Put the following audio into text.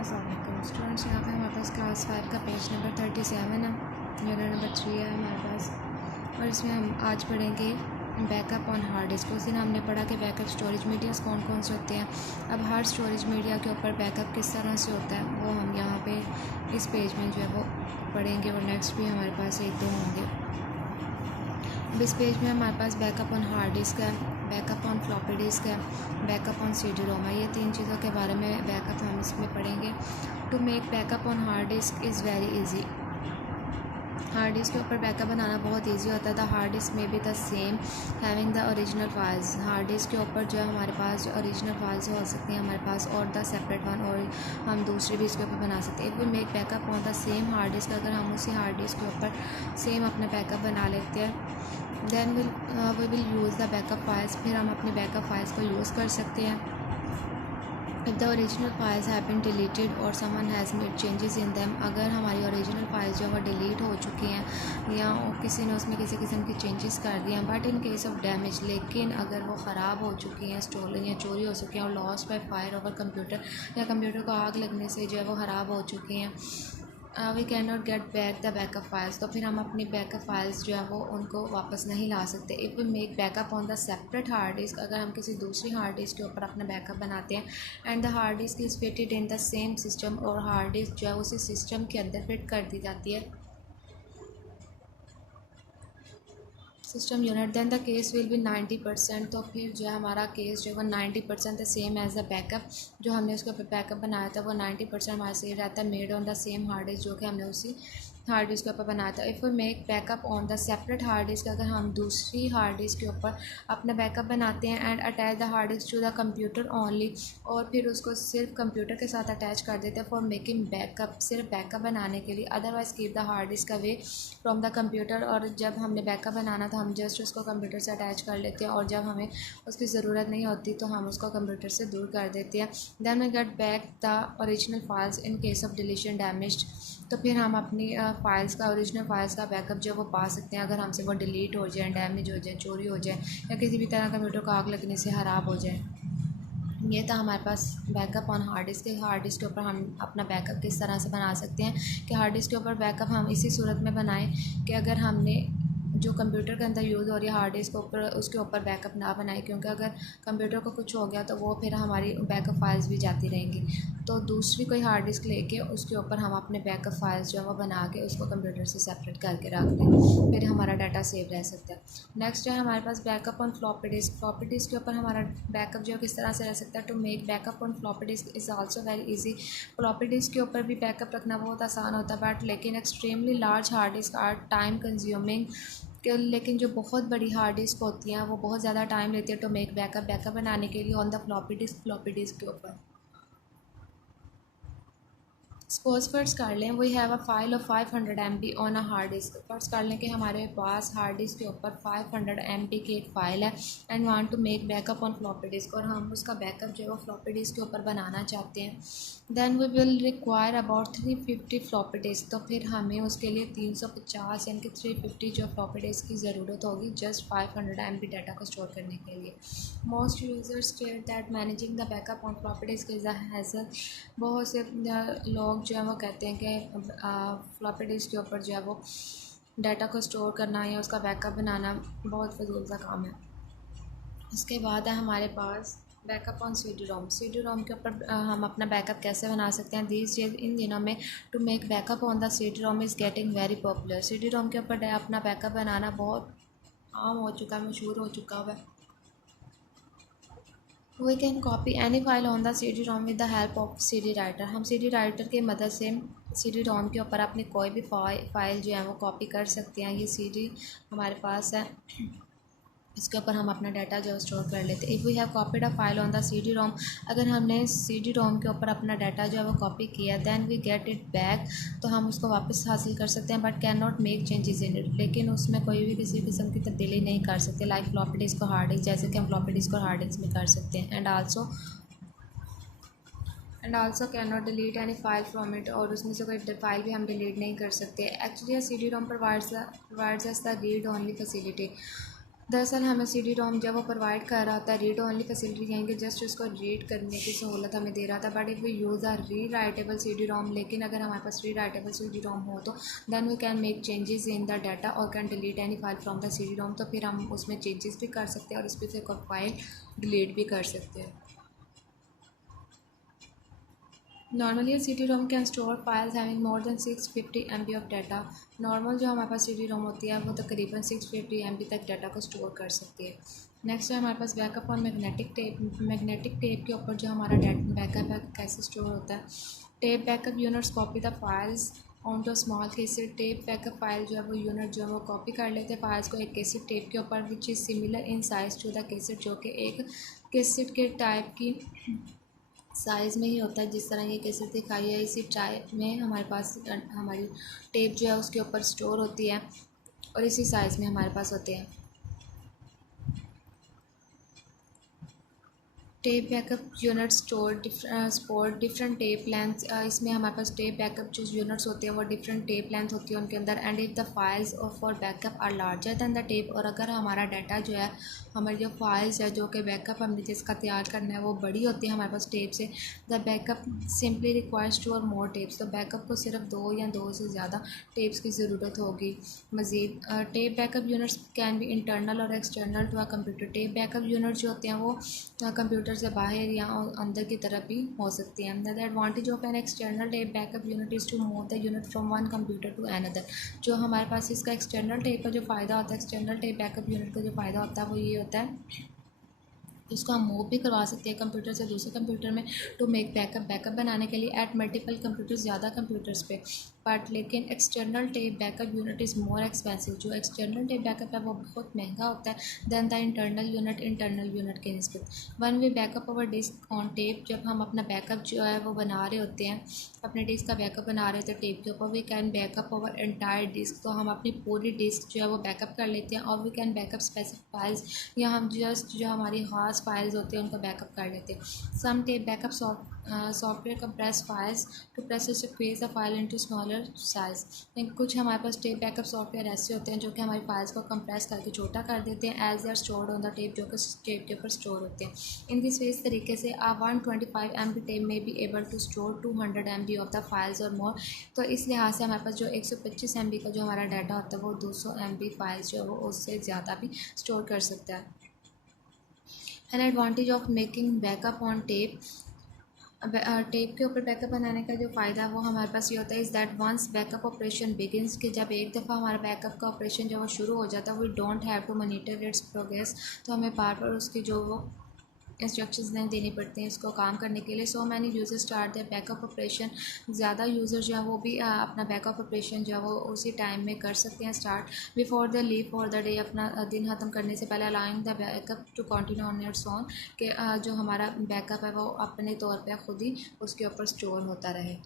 अस्सलाम स्टूडेंट्स, यहाँ पे हमारे पास क्लास 5 का पेज नंबर 37 है, यूनिट नंबर 3 है हमारे पास। और इसमें हम आज पढ़ेंगे बैकअप ऑन हार्ड डिस्क। उस दिन हमने पढ़ा कि बैकअप स्टोरेज मीडियाज़ कौन कौन से होते हैं। अब हर स्टोरेज मीडिया के ऊपर बैकअप किस तरह से होता है वो हम यहाँ पे इस पेज में जो है वो पढ़ेंगे। और नेक्स्ट भी हमारे पास एक दो होंगे। अब इस पेज में हमारे पास बैकअप ऑन हार्ड डिस्क है, बैकअप ऑन फ्लॉपी डिस्क है, बैकअप ऑन CD रोम है। ये तीन चीज़ों के बारे में बैकअप हम इसमें पढ़ेंगे। To make backup on hard disk is very easy. Hard disk के ऊपर बैकअप बनाना बहुत इजी होता है। द हार्ड डिस्क में भी the same having the original files. Hard disk के ऊपर जो है हमारे पास जो ओरिजिनल फाइल्स हो सकती हैं हमारे पास, और द सेपरेट वन, और हम दूसरी भी इसके ऊपर बना सकते हैं। If we make backup on the same hard disk, अगर हम उसी हार्ड डिस्क के ऊपर सेम अपना बैकअप बना लेते हैं, then we will use the backup files. फिर हम अपने बैकअप फाइल्स को यूज़ कर सकते हैं। If the original files have been deleted or someone has made changes in them, अगर हमारी ओरिजिनल फाइल्स जो है डिलीट हो चुकी हैं या किसी ने उसमें किसी किस्म की चेंजेस कर दिए हैं, but in case of damage, लेकिन अगर वो ख़राब हो चुकी हैं, स्टोलन या चोरी हो चुकी हैं, और lost by fire over computer या कंप्यूटर को आग लगने से जो है वो ख़राब हो चुकी हैं, we can not get back the backup files, तो फिर हम अपनी बैकअप फाइल्स जो है वो उनको वापस नहीं ला सकते। If we make backup on the separate hard disk, अगर हम किसी दूसरी हार्ड डिस्क के ऊपर अपना बैकअप बनाते हैं, and the hard disk is fitted in the same system, और हार्ड डिस्क जो है उसी सिस्टम के अंदर फिट कर दी जाती है, system unit, then the case will be 90%। तो फिर जो है हमारा केस जो है वो 90% सेम एज द बैकअप। जो हमने उसके ऊपर बैकअप बनाया था वो 90% हमारा सेव रहता है, made on the same hard disc, जो कि हमने उसी हार्ड डिस्क के ऊपर बनाया था। If we make backup on the separate hard disk, अगर हम दूसरी हार्ड डिस्क के ऊपर अपना बैकअप बनाते हैं, and attach the hard disk to the computer only, और फिर उसको सिर्फ कंप्यूटर के साथ अटैच कर देते हैं फॉर मेकिंग बैकअप, सिर्फ बैकअप बनाने के लिए। Otherwise keep the hard disc away from the computer, और जब हमने बैकअप बनाना था हम जस्ट उसको कंप्यूटर से अटैच कर लेते हैं, और जब हमें उसकी ज़रूरत नहीं होती तो हम उसको कंप्यूटर से दूर कर देते हैं। Then we get back the original files in case of deletion damaged, तो फिर हम अपनी फाइल्स का, ओरिजिनल फाइल्स का बैकअप जो वो पा सकते हैं अगर हमसे वो डिलीट हो जाए, डैमेज हो जाए, चोरी हो जाए, या किसी भी तरह कंप्यूटर को आग लगने से ख़राब हो जाए। ये था हमारे पास backup on hard disk. Hard disk के ऊपर हम अपना बैकअप किस तरह से बना सकते हैं कि हार्ड डिस्क के ऊपर बैकअप हम इसी सूरत में बनाएं कि अगर हमने जो कंप्यूटर के अंदर यूज़ हो रही है हार्ड डिस्क के ऊपर, उसके ऊपर बैकअप ना बनाए, क्योंकि अगर कंप्यूटर को कुछ हो गया तो वो फिर हमारी बैकअप फाइल्स भी जाती रहेंगी। तो दूसरी कोई हार्ड डिस्क लेके उसके ऊपर हम अपने बैकअप फाइल्स जो है वो बना के उसको कंप्यूटर से सेपरेट करके रख दें, फिर हमारा डाटा सेव रह सकता है। नेक्स्ट है हमारे पास backup on floppy disk. Floppy disk के ऊपर हमारा बैकअप जो है किस तरह से रह सकता है। To make backup on floppy disk is also very easy. Floppy disk के ऊपर भी बैकअप रखना बहुत आसान होता है, बट लेकिन extremely large hard disk are time consuming, लेकिन जो बहुत बड़ी हार्ड डिस्क होती हैं वो बहुत ज़्यादा टाइम लेती है टू मेक बैकअप बनाने के लिए ऑन द फ्लॉपी डिस्क के ऊपर। सपोज फर्स्ट कर लें we have a file of 500 MB on a hard disk. First कर लें कि हमारे पास हार्ड डिस्क के ऊपर 500 MB की एक फ़ाइल है, and want to make backup on floppy disk, और हम उसका बैकअप जो है वो फ्लॉपी डिस्क के ऊपर बनाना चाहते हैं। Then we will require about 350 floppy disk, तो फिर हमें उसके लिए 350 यानी कि 350 जो फ्लॉपी डिस्क की ज़रूरत होगी जस्ट 500 MB डाटा को स्टोर करने के लिए। Most users state that managing the backup on floppy disk is a hassle. बहुत से लोग जो है वो कहते हैं कि फ्लॉपी डिस्क के ऊपर जो है वो डाटा को स्टोर करना या उसका बैकअप बनाना बहुत फजूल सा काम है। उसके बाद है हमारे पास backup on CD ROM. CD ROM के ऊपर हम अपना बैकअप कैसे बना सकते हैं। दीज डेज, इन दिनों में, to make backup on the CD ROM is getting very popular. CD ROM के ऊपर अपना बैकअप बनाना बहुत आम हो चुका है, मशहूर हो चुका हुआ है। We can copy any file on the CD ROM with the help of CD writer. हम CD राइटर की मदद से CD रोम के ऊपर अपनी कोई भी फाइल जो है वो कॉपी कर सकते हैं। ये CD हमारे पास है, इसके ऊपर हम अपना डाटा जो स्टोर कर लेते हैं। If we have copied a file on the CD ROM, अगर हमने CD रोम के ऊपर अपना डाटा जो है वो कॉपी किया, then we get it back, तो हम उसको वापस हासिल कर सकते हैं, but can not make changes in it, लेकिन उसमें कोई भी किसी किस्म की तब्दीली नहीं कर सकते। लाइक फ्लॉपी डिस्क और हार्ड डिस्क, जैसे कि हम फ्लॉपी डिस्क और हार्ड डिस्क में कर सकते हैं। And also can not delete any file from it, और उसमें से कोई फाइल भी हम डिलीट नहीं कर सकते। Actually CD ROM provides us the read only facility. दरअसल हमें सी डी रोम जब वो प्रोवाइड कर रहा होता है रीड ओनली फैसिलिटी, यानी कि जस्ट उसको रीड करने की सहूलत हमें दे रहा था। But if we use a rewritable C D रोम, लेकिन अगर हमारे पास री राइटेबल सी डी रोम हो तो then we can make changes in the data और can delete any file from the C D ROM. तो फिर हम उसमें चेंजेस भी कर सकते हैं और इसमें से कोई फाइल डिलीट भी कर सकते हैं। Normally C D ROM can store files having more than 650 MB of data. Normal जो हमारे पास सी डी रोम होती है वो तकरीबन 650 MB तक डाटा को स्टोर कर सकती है। नेक्स्ट है हमारे पास backup on magnetic tape. Magnetic tape के ऊपर जो हमारा बैकअप है कैसे स्टोर होता है। Tape backup units copy the files on to small cassette. Tape backup file जो है वो यूनिट जो है वो कॉपी कर लेते हैं फाइल्स को एक केसेट टेप के ऊपर, which is similar in size to the cassette, जो कि एक केसेट के टाइप की साइज़ में ही होता है। जिस तरह ये केसेट दिखाई है इसी टाइप में हमारे पास हमारी टेप जो है उसके ऊपर स्टोर होती है और इसी साइज़ में हमारे पास होते हैं। Tape backup unit sport different tape length. इसमें हमारे पास टेप बैकअप जो यूनिट्स होते हैं वो डिफरेंट टेप लेंथ होती है उनके अंदर। And if the files for backup are larger than the tape, और अगर हमारा डाटा जो है हमारी जो फाइल्स है जो कि बैकअप हमने जिसका तैयार करना है वो बड़ी होती है हमारे पास टेप से, the backup simply requires two or more tapes. तो बैकअप को सिर्फ 2 या 2 से ज़्यादा टेप्स की ज़रूरत होगी। मज़ीद tape backup units can be internal और external to a computer. Tape backup unit जो होते हैं वो कंप्यूटर से बाहर या अंदर की तरफ भी हो सकती हैं। The advantage of an external tape backup unit is to move the unit from one computer to another. जो हमारे पास इसका एक्सटर्नल टेप का जो फ़ायदा होता है, एक्सटर्नल टेप बैकअप यूनिट का जो फ़ायदा होता है वो ये होता है उसको हम मूव भी करवा सकते हैं कंप्यूटर से दूसरे कंप्यूटर में टू मेक बैकअप बनाने के लिए एट मल्टीपल कंप्यूटर्स, ज़्यादा कंप्यूटर्स पे। बट लेकिन external tape backup unit is more expensive. जो एक्सटर्नल टेप बैकअप है वो बहुत महंगा होता है दैन द इंटरनल यूनिट के निस्बत। One way backup over disk on tape, जब हम अपना बैकअप जो है वो बना रहे होते हैं, अपने डिस्क का बैकअप बना रहे होते हैं टेप के ऊपर, we can backup over entire disk. तो हम अपनी पूरी डिस्क जो है वो बैकअप कर लेते हैं। और we can backup specific files, या हम जस्ट जो हमारी खास फाइल्स होती हैं उनको बैकअप कर लेते हैं। Some tape backup software compress files to process create a file into smaller size. कुछ हमारे पास टेप बैकअप सॉफ्टवेयर ऐसे होते हैं जो कि हमारी फाइल्स को कंप्रेस करके छोटा कर देते हैं as they are stored on the tape, जो कि टेप के ऊपर स्टोर होते हैं। इन दिस वे, इस तरीके से 125 MB टेप में be able to store 200 MB of the files और मोर। तो इस लिहाज से हमारे पास जो 125 MB का जो हमारा डाटा होता है वो 200 MB फाइल्स जो है वो उससे ज़्यादा भी स्टोर कर सकता है। An advantage of making backup on tape. Tape के ऊपर बैकअप बनाने का जो फ़ायदा है वो हमारे पास ये होता है is that once backup operation begins, कि जब एक दफ़ा हमारा बैकअप का ऑपरेशन जो वो शुरू हो जाता है we don't have to monitor its progress. तो हमें बार बार उसकी जो वो इंस्ट्रक्शंस नहीं देनी पड़ती हैं इसको काम करने के लिए। So many users start the backup operation. ज़्यादा यूज़र जो है वो भी अपना बैकअप ऑपरेशन जो है वो उसी टाइम में कर सकते हैं start before the leave for the day, अपना दिन ख़त्म करने से पहले, allowing the backup to continue on its own, कि जो हमारा बैकअप है वो अपने तौर पर ख़ुद ही उसके ऊपर स्टोर होता रहे।